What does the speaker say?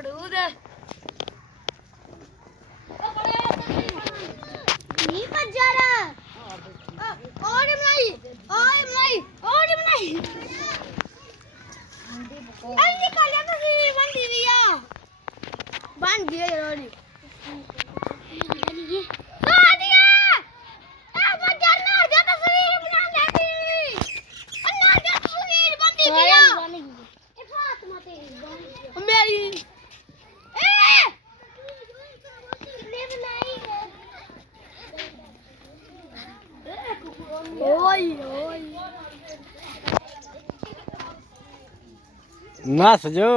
ਮੜੂਦ ਨੀ ਪੱਜਰਾ ਓਏ ਮਲਾਈ ਅੰਦੀ ਕਾਲਿਆ ਤੁਸੀਂ ਬੰਦੀ ਵੀ ਆ ਬਣ ਗਈ ਰੋੜੀ ਸਾਡੀਆ ਆ ਬੱਜਾ ਨਾ ਜਾ ਤਸਵੀਰ ਬਣਾ ਲੈਂਦੀ ਅੰਨਾ ਜਾ ਤਸਵੀਰ ਬੰਦੀ ਵੀ ਆ ਇਹ ਫਾਤਮਾ ਤੇਰੀ ਮੇਰੀ ਏ ਕਿੰਨੇ ਬਣਾਈ ਓਏ नस जो